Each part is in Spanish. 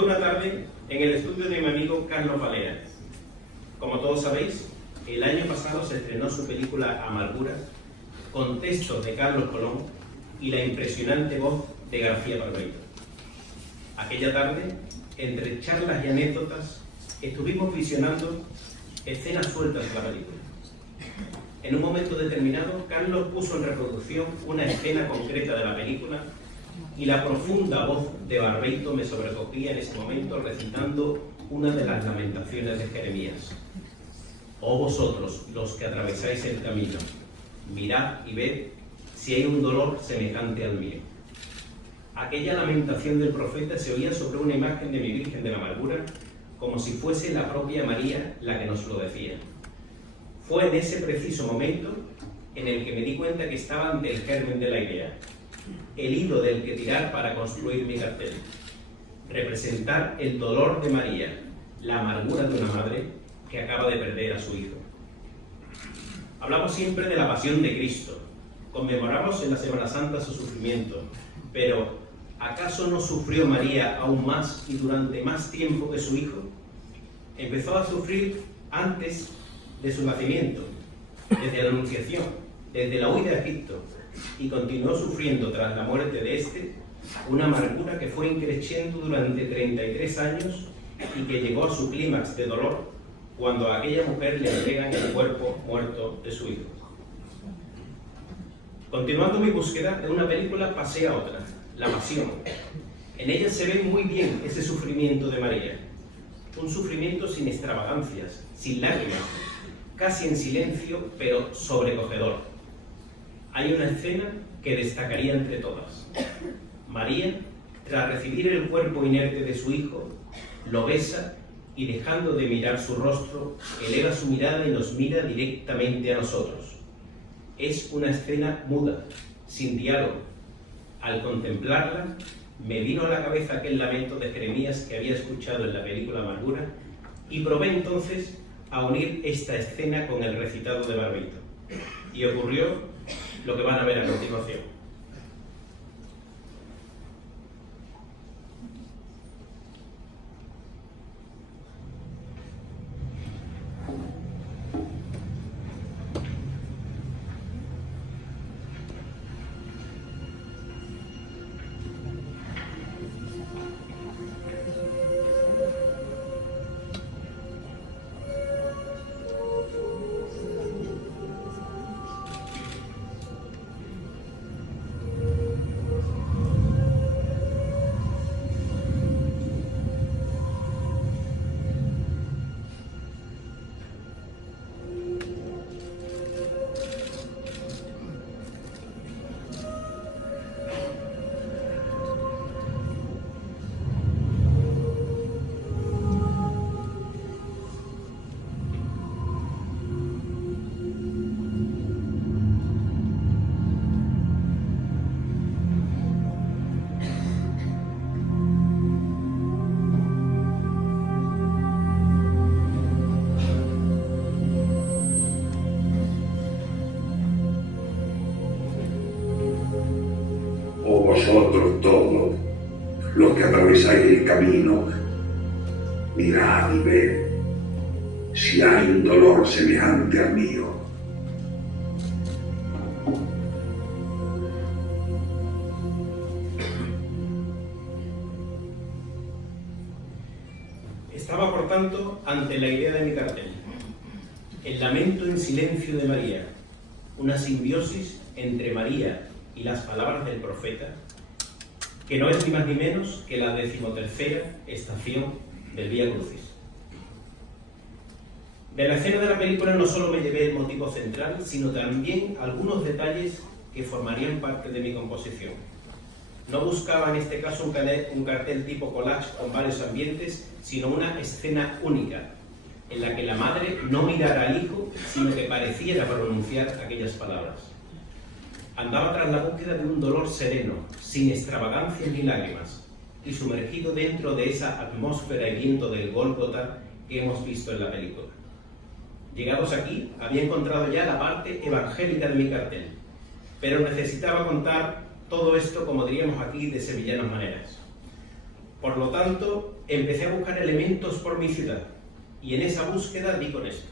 Fue una tarde en el estudio de mi amigo Carlos Balea. Como todos sabéis, el año pasado se estrenó su película Amargura, con textos de Carlos Colón y la impresionante voz de García Barbeito. Aquella tarde, entre charlas y anécdotas, estuvimos visionando escenas sueltas de la película. En un momento determinado, Carlos puso en reproducción una escena concreta de la película y la profunda voz de Barbeito me sobrecogía en ese momento recitando una de las lamentaciones de Jeremías. Oh vosotros, los que atravesáis el camino, mirad y ved si hay un dolor semejante al mío. Aquella lamentación del profeta se oía sobre una imagen de mi Virgen de la Amargura, como si fuese la propia María la que nos lo decía. Fue en ese preciso momento en el que me di cuenta que estaba ante el germen de la idea, el hilo del que tirar para construir mi cartel, representar el dolor de María, la amargura de una madre que acaba de perder a su hijo. Hablamos siempre de la pasión de Cristo, conmemoramos en la Semana Santa su sufrimiento, pero ¿acaso no sufrió María aún más y durante más tiempo que su hijo? Empezó a sufrir antes de su nacimiento, desde la Anunciación, desde la huida de Egipto, y continuó sufriendo tras la muerte de este una amargura que fue increciendo durante 33 años y que llegó a su clímax de dolor cuando a aquella mujer le entregan el cuerpo muerto de su hijo. Continuando mi búsqueda, de una película pasé a otra, La Pasión. En ella se ve muy bien ese sufrimiento de María, un sufrimiento sin extravagancias, sin lágrimas, casi en silencio, pero sobrecogedor. Hay una escena que destacaría entre todas. María, tras recibir el cuerpo inerte de su hijo, lo besa y, dejando de mirar su rostro, eleva su mirada y nos mira directamente a nosotros. Es una escena muda, sin diálogo. Al contemplarla, me vino a la cabeza aquel lamento de Jeremías que había escuchado en la película Amargura y probé entonces a unir esta escena con el recitado de Barbeito. Y ocurrió lo que van a ver a continuación. Vosotros todos, los que atravesáis el camino, mirad y ved si hay un dolor semejante al mío. Estaba, por tanto, ante la idea de mi cartel. El lamento en silencio de María, una simbiosis entre María y las palabras del profeta, que no es ni más ni menos que la 13ª estación del Vía Crucis. De la escena de la película no solo me llevé el motivo central, sino también algunos detalles que formarían parte de mi composición. No buscaba en este caso un cartel tipo collage con varios ambientes, sino una escena única, en la que la madre no mirara al hijo, sino que pareciera pronunciar aquellas palabras. Andaba tras la búsqueda de un dolor sereno, sin extravagancias ni lágrimas, y sumergido dentro de esa atmósfera y viento del Gólgota que hemos visto en la película. Llegados aquí, había encontrado ya la parte evangélica de mi cartel, pero necesitaba contar todo esto, como diríamos aquí, de sevillanas maneras. Por lo tanto, empecé a buscar elementos por mi ciudad y en esa búsqueda di con esto.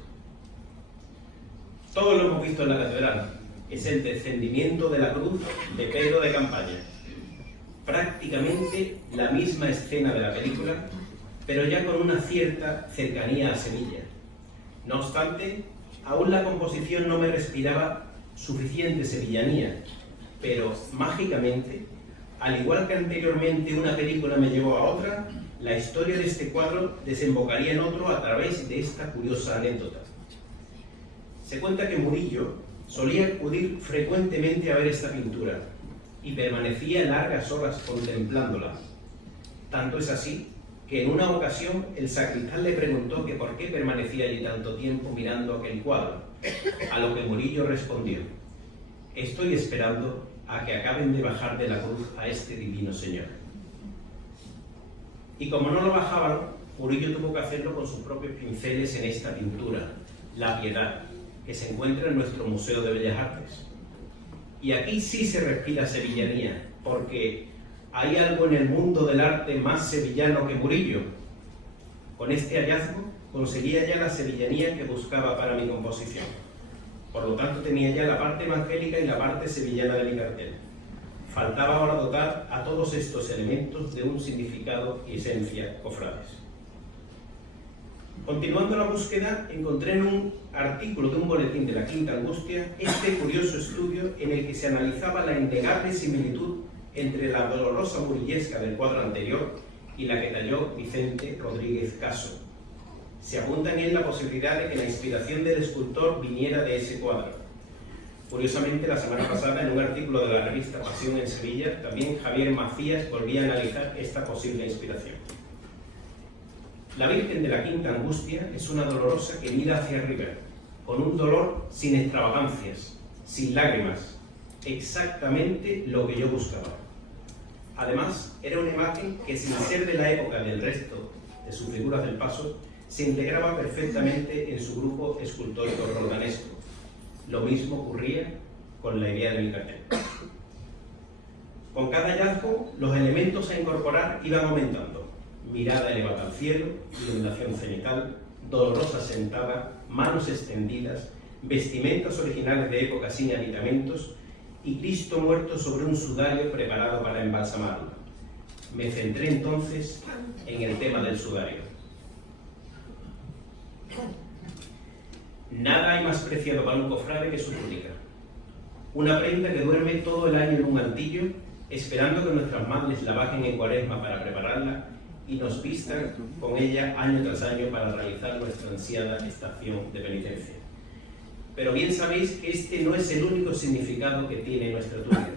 Todos lo hemos visto en la catedral. Es el descendimiento de la cruz de Pedro de Campaña. Prácticamente la misma escena de la película, pero ya con una cierta cercanía a Sevilla. No obstante, aún la composición no me respiraba suficiente sevillanía, pero mágicamente, al igual que anteriormente una película me llevó a otra, la historia de este cuadro desembocaría en otro a través de esta curiosa anécdota. Se cuenta que Murillo solía acudir frecuentemente a ver esta pintura y permanecía largas horas contemplándola. Tanto es así que en una ocasión el sacristán le preguntó que por qué permanecía allí tanto tiempo mirando aquel cuadro, a lo que Murillo respondió: estoy esperando a que acaben de bajar de la cruz a este divino señor. Y como no lo bajaban, Murillo tuvo que hacerlo con sus propios pinceles en esta pintura, La Piedad, que se encuentra en nuestro Museo de Bellas Artes. Y aquí sí se respira sevillanía, porque ¿hay algo en el mundo del arte más sevillano que Murillo? Con este hallazgo conseguía ya la sevillanía que buscaba para mi composición. Por lo tanto, tenía ya la parte evangélica y la parte sevillana de mi cartel. Faltaba ahora dotar a todos estos elementos de un significado y esencia cofrades. Continuando la búsqueda, encontré en un artículo de un boletín de la Quinta Angustia este curioso estudio en el que se analizaba la innegable similitud entre la dolorosa murillesca del cuadro anterior y la que talló Vicente Rodríguez Caso. Se apunta en él la posibilidad de que la inspiración del escultor viniera de ese cuadro. Curiosamente, la semana pasada, en un artículo de la revista Pasión en Sevilla, también Javier Macías volvía a analizar esta posible inspiración. La Virgen de la Quinta Angustia es una dolorosa que mira hacia arriba, con un dolor sin extravagancias, sin lágrimas, exactamente lo que yo buscaba. Además, era una imagen que, sin ser de la época del resto de sus figuras del paso, se integraba perfectamente en su grupo escultórico romanesco. Lo mismo ocurría con la idea de mi cartel. Con cada hallazgo, los elementos a incorporar iban aumentando. Mirada elevada al cielo, iluminación cenital, dolorosa sentada, manos extendidas, vestimentas originales de época sin aditamentos y Cristo muerto sobre un sudario preparado para embalsamarlo. Me centré entonces en el tema del sudario. Nada hay más preciado para un cofrade que su túnica. Una prenda que duerme todo el año en un mantillo, esperando que nuestras madres la bajen en Cuaresma para prepararla y nos vistan con ella año tras año para realizar nuestra ansiada estación de penitencia. Pero bien sabéis que este no es el único significado que tiene nuestra túnica.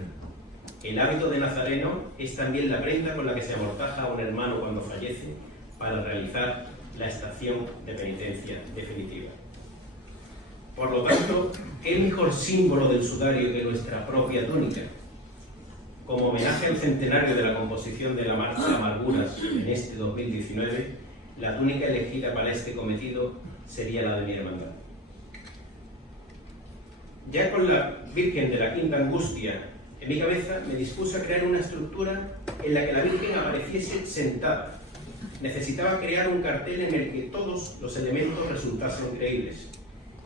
El hábito de nazareno es también la prenda con la que se amortaja a un hermano cuando fallece para realizar la estación de penitencia definitiva. Por lo tanto, ¿qué mejor símbolo del sudario que nuestra propia túnica? Como homenaje al centenario de la composición de la Marcha Amarguras en este 2019, la túnica elegida para este cometido sería la de mi hermandad. Ya con la Virgen de la Quinta Angustia en mi cabeza, me dispuse a crear una estructura en la que la Virgen apareciese sentada. Necesitaba crear un cartel en el que todos los elementos resultasen creíbles,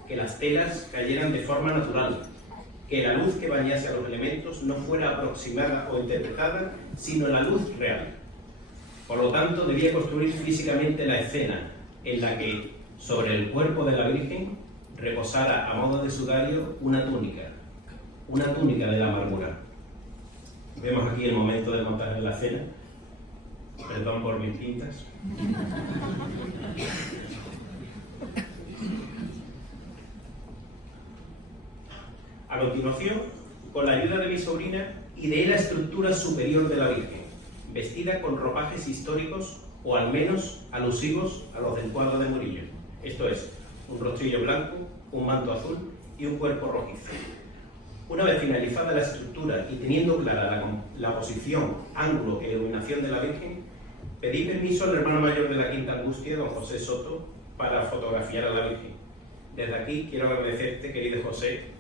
que las telas cayeran de forma natural, que la luz que bañase a los elementos no fuera aproximada o interpretada, sino la luz real. Por lo tanto, debía construir físicamente la escena en la que, sobre el cuerpo de la Virgen, reposara a modo de sudario una túnica de la amargura. Vemos aquí el momento de montar la escena. Perdón por mis tintas. A continuación, con la ayuda de mi sobrina, ideé la estructura superior de la Virgen, vestida con ropajes históricos o al menos alusivos a los del cuadro de Murillo. Esto es, un rostrillo blanco, un manto azul y un cuerpo rojizo. Una vez finalizada la estructura y teniendo clara la posición, ángulo e iluminación de la Virgen, pedí permiso al hermano mayor de la Quinta Angustia, don José Soto, para fotografiar a la Virgen. Desde aquí quiero agradecerte, querido José,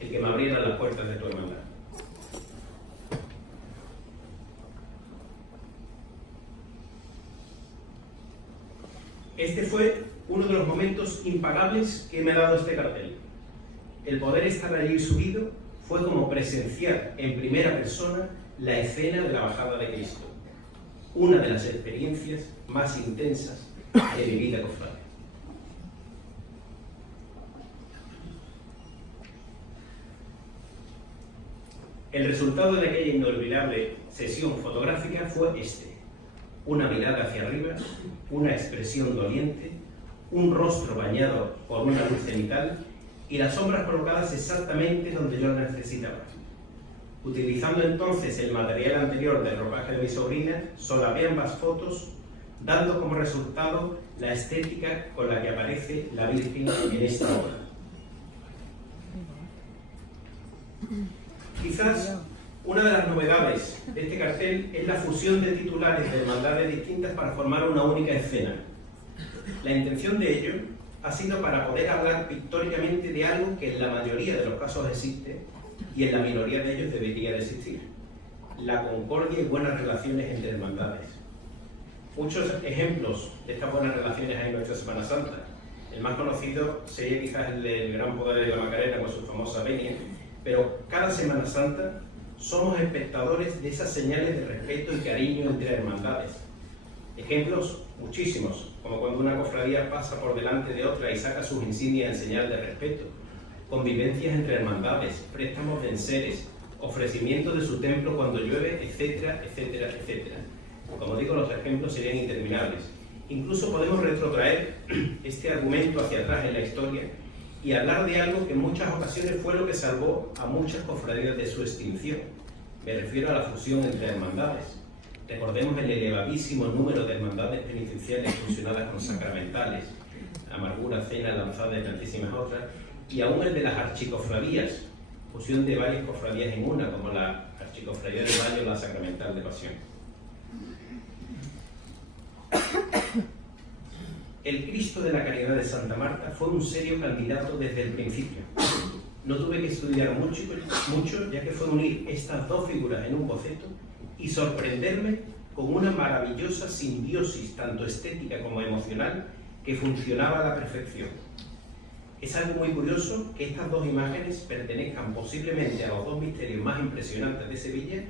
el que me abriera las puertas de tu hermandad. Este fue uno de los momentos impagables que me ha dado este cartel. El poder estar allí subido fue como presenciar en primera persona la escena de la bajada de Cristo, una de las experiencias más intensas de mi vida cofrade. El resultado de aquella inolvidable sesión fotográfica fue este: una mirada hacia arriba, una expresión doliente, un rostro bañado por una luz cenital y las sombras colocadas exactamente donde yo las necesitaba. Utilizando entonces el material anterior del ropaje de mi sobrina, solapé ambas fotos, dando como resultado la estética con la que aparece la Virgen en esta obra. Quizás una de las novedades de este cartel es la fusión de titulares de hermandades distintas para formar una única escena. La intención de ello ha sido para poder hablar pictóricamente de algo que en la mayoría de los casos existe y en la minoría de ellos debería de existir: la concordia y buenas relaciones entre hermandades. Muchos ejemplos de estas buenas relaciones hay en nuestra Semana Santa. El más conocido sería quizás el del Gran Poder de la Macarena con su famosa venia, pero cada Semana Santa somos espectadores de esas señales de respeto y cariño entre hermandades. Ejemplos muchísimos, como cuando una cofradía pasa por delante de otra y saca sus insignias en señal de respeto, convivencias entre hermandades, préstamos de enseres, ofrecimiento de su templo cuando llueve, etcétera, etcétera, etcétera. Como digo, los ejemplos serían interminables. Incluso podemos retrotraer este argumento hacia atrás en la historia y hablar de algo que en muchas ocasiones fue lo que salvó a muchas cofradías de su extinción. Me refiero a la fusión entre hermandades. Recordemos el elevadísimo número de hermandades penitenciales fusionadas con sacramentales, Amargura, Cena, Lanzada y tantísimas otras, y aún el de las archicofradías, fusión de varias cofradías en una, como la Archicofradía del Valle o la Sacramental de Pasión. El Cristo de la Caridad de Santa Marta fue un serio candidato desde el principio. No tuve que estudiar mucho, ya que fue unir estas dos figuras en un boceto y sorprenderme con una maravillosa simbiosis, tanto estética como emocional, que funcionaba a la perfección. Es algo muy curioso que estas dos imágenes pertenezcan posiblemente a los dos misterios más impresionantes de Sevilla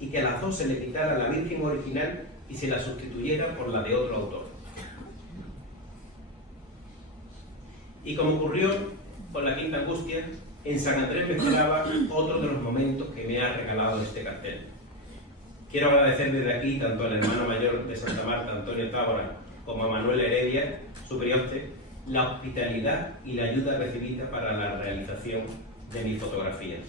y que a las dos se le quitara la Virgen original y se la sustituyera por la de otro autor. Y como ocurrió con la Quinta Angustia, en San Andrés me esperaba otro de los momentos que me ha regalado este cartel. Quiero agradecer desde aquí tanto al hermano mayor de Santa Marta, Antonio Tábora, como a Manuel Heredia, su prioste, la hospitalidad y la ayuda recibida para la realización de mis fotografías.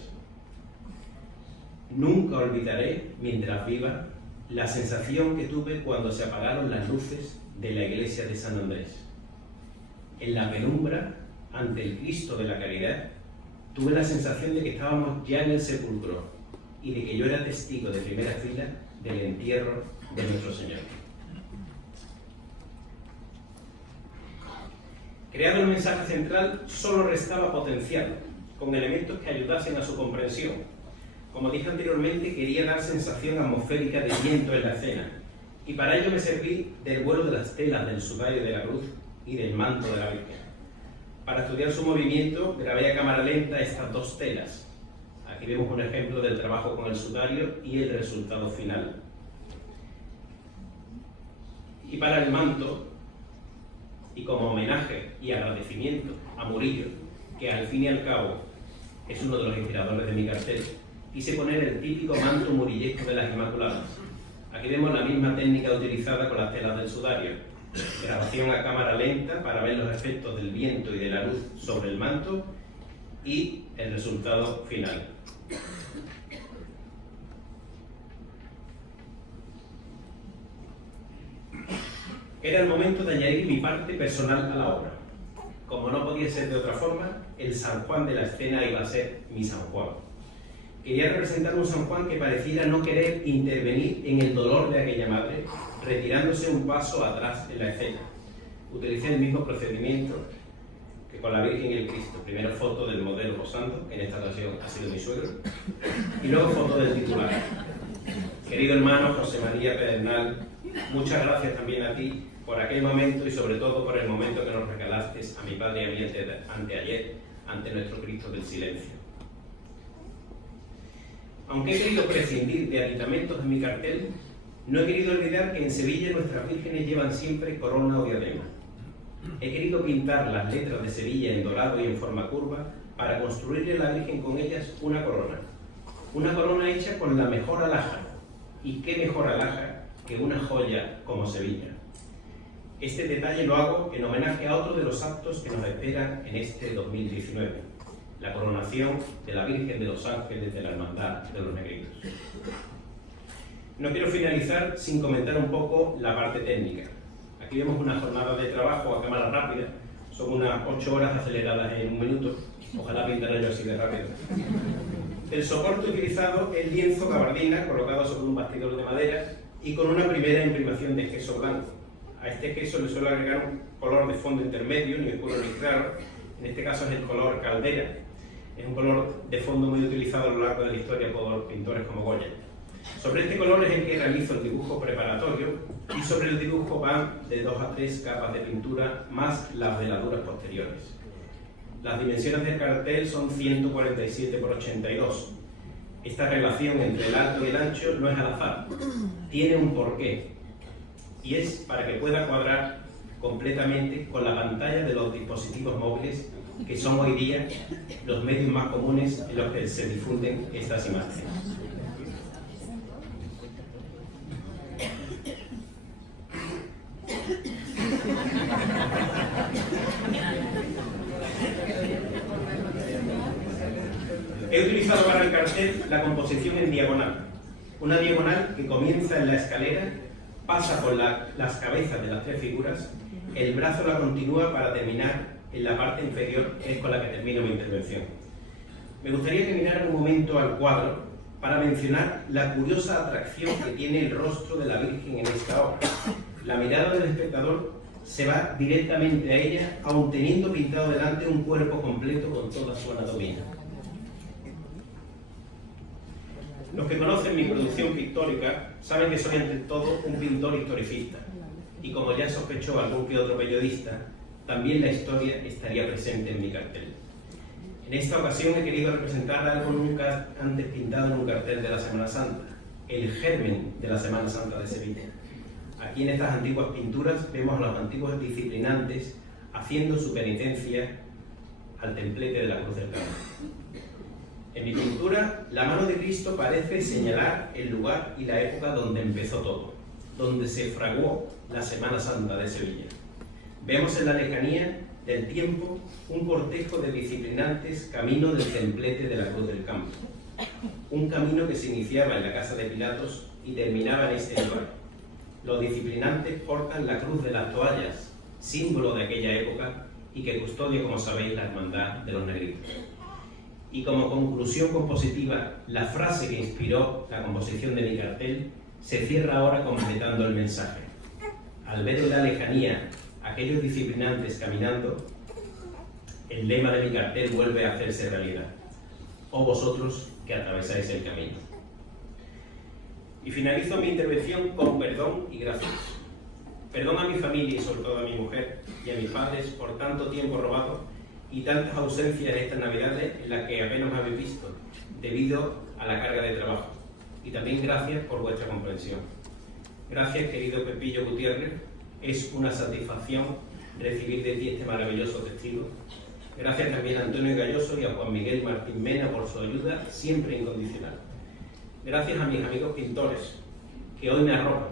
Nunca olvidaré, mientras viva, la sensación que tuve cuando se apagaron las luces de la iglesia de San Andrés. En la penumbra, ante el Cristo de la Caridad, tuve la sensación de que estábamos ya en el sepulcro y de que yo era testigo de primera fila del entierro de nuestro Señor. Creado el mensaje central, solo restaba potenciarlo, con elementos que ayudasen a su comprensión. Como dije anteriormente, quería dar sensación atmosférica de viento en la escena, y para ello me serví del vuelo de las telas del sudario de la cruz y del manto de la Virgen. Para estudiar su movimiento, grabé a cámara lenta estas dos telas. Aquí vemos un ejemplo del trabajo con el sudario y el resultado final. Y para el manto, y como homenaje y agradecimiento a Murillo, que al fin y al cabo es uno de los inspiradores de mi cartel, quise poner el típico manto murillesco de las Inmaculadas. Aquí vemos la misma técnica utilizada con las telas del sudario. Grabación a cámara lenta para ver los efectos del viento y de la luz sobre el manto y el resultado final. Era el momento de añadir mi parte personal a la obra. Como no podía ser de otra forma, el San Juan de la escena iba a ser mi San Juan. Quería representar un San Juan que pareciera no querer intervenir en el dolor de aquella madre, retirándose un paso atrás en la escena. Utilicé el mismo procedimiento que con la Virgen y el Cristo. Primero foto del modelo posando, en esta ocasión ha sido mi suegro, y luego foto del titular. Querido hermano José María Pedernal, muchas gracias también a ti por aquel momento y sobre todo por el momento que nos regalaste a mi padre y a mí anteayer ante nuestro Cristo del silencio. Aunque he querido prescindir de aditamentos en mi cartel, no he querido olvidar que en Sevilla nuestras vírgenes llevan siempre corona o diadema. He querido pintar las letras de Sevilla en dorado y en forma curva para construirle a la Virgen con ellas una corona. Una corona hecha con la mejor alhaja. ¿Y qué mejor alhaja que una joya como Sevilla? Este detalle lo hago en homenaje a otro de los actos que nos esperan en este 2019, la coronación de la Virgen de los Ángeles de la Hermandad de los Negritos. No quiero finalizar sin comentar un poco la parte técnica. Aquí vemos una jornada de trabajo a cámara rápida, son unas 8 horas aceleradas en un minuto, ojalá pintara yo así de rápido. El soporte utilizado es lienzo gabardina colocado sobre un bastidor de madera y con una primera imprimación de queso blanco. A este queso le suelo agregar un color de fondo intermedio, ni oscuro ni claro, en este caso es el color caldera. Es un color de fondo muy utilizado a lo largo de la historia por pintores como Goya. Sobre este color es el que realizo el dibujo preparatorio y sobre el dibujo van de 2 a 3 capas de pintura más las veladuras posteriores. Las dimensiones del cartel son 147 por 82. Esta relación entre el alto y el ancho no es al azar, tiene un porqué y es para que pueda cuadrar completamente con la pantalla de los dispositivos móviles que son hoy día los medios más comunes en los que se difunden estas imágenes. He utilizado para el cartel la composición en diagonal, una diagonal que comienza en la escalera, pasa por las cabezas de las 3 figuras, el brazo la continúa para terminar en la parte inferior, que es con la que termino mi intervención. Me gustaría que miraran un momento al cuadro para mencionar la curiosa atracción que tiene el rostro de la Virgen en esta obra. La mirada del espectador se va directamente a ella, aun teniendo pintado delante un cuerpo completo con toda su anatomía. Los que conocen mi producción pictórica saben que soy ante todo un pintor historicista y como ya sospechó algún que otro periodista, también la historia estaría presente en mi cartel. En esta ocasión he querido representar algo nunca antes pintado en un cartel de la Semana Santa, el germen de la Semana Santa de Sevilla. Aquí en estas antiguas pinturas vemos a los antiguos disciplinantes haciendo su penitencia al templete de la Cruz del Carmen. En mi pintura, la mano de Cristo parece señalar el lugar y la época donde empezó todo, donde se fraguó la Semana Santa de Sevilla. Vemos en la lejanía del tiempo un cortejo de disciplinantes camino del templete de la Cruz del Campo, un camino que se iniciaba en la casa de Pilatos y terminaba en este lugar. Los disciplinantes portan la cruz de las toallas, símbolo de aquella época y que custodia, como sabéis, la hermandad de los negritos. Y como conclusión compositiva, la frase que inspiró la composición de mi cartel se cierra ahora completando el mensaje. Al ver en la lejanía aquellos disciplinantes caminando, el lema de mi cartel vuelve a hacerse realidad. Oh vosotros que atravesáis el camino. Y finalizo mi intervención con perdón y gracias. Perdón a mi familia y sobre todo a mi mujer y a mis padres por tanto tiempo robado y tantas ausencias estas navidades en las que apenas me habéis visto debido a la carga de trabajo. Y también gracias por vuestra comprensión. Gracias, querido Pepillo Gutiérrez. Es una satisfacción recibir de ti este maravilloso testigo. Gracias también a Antonio Galloso y a Juan Miguel Martín Mena por su ayuda siempre incondicional. Gracias a mis amigos pintores que hoy me arropan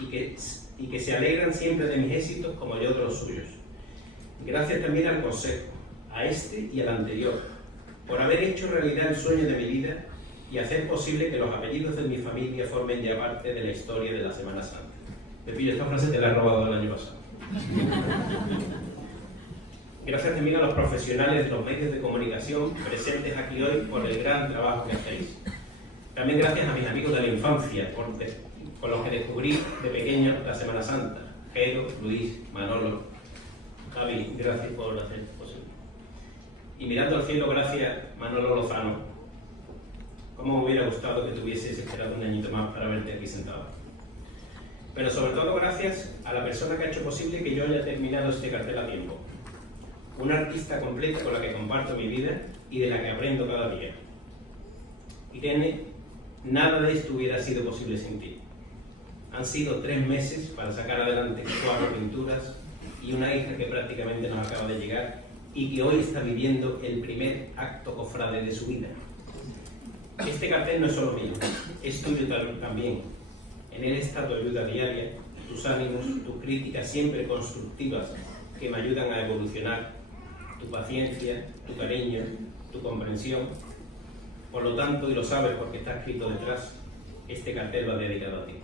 y que se alegran siempre de mis éxitos como yo de los suyos. Gracias también al Consejo, a este y al anterior, por haber hecho realidad el sueño de mi vida y hacer posible que los apellidos de mi familia formen ya parte de la historia de la Semana Santa. Pepillo, esta frase te la he robado el año pasado. Gracias también a los profesionales de los medios de comunicación presentes aquí hoy por el gran trabajo que hacéis. También gracias a mis amigos de la infancia, con los que descubrí de pequeño la Semana Santa. Jero, Luis, Manolo, Javi, gracias por hacer posible. Y mirando al cielo, gracias Manolo Lozano. Cómo me hubiera gustado que te hubieses esperado un añito más para verte aquí sentado. pero sobre todo gracias a la persona que ha hecho posible que yo haya terminado este cartel a tiempo. Una artista completa con la que comparto mi vida y de la que aprendo cada día. Irene, nada de esto hubiera sido posible sin ti. Han sido 3 meses para sacar adelante 4 pinturas y una hija que prácticamente nos acaba de llegar y que hoy está viviendo el primer acto cofrade de su vida. Este cartel no es solo mío, es tuyo también. En él está tu ayuda diaria, tus ánimos, tus críticas siempre constructivas que me ayudan a evolucionar, tu paciencia, tu cariño, tu comprensión. Por lo tanto, y lo sabes porque está escrito detrás, este cartel va dedicado a ti.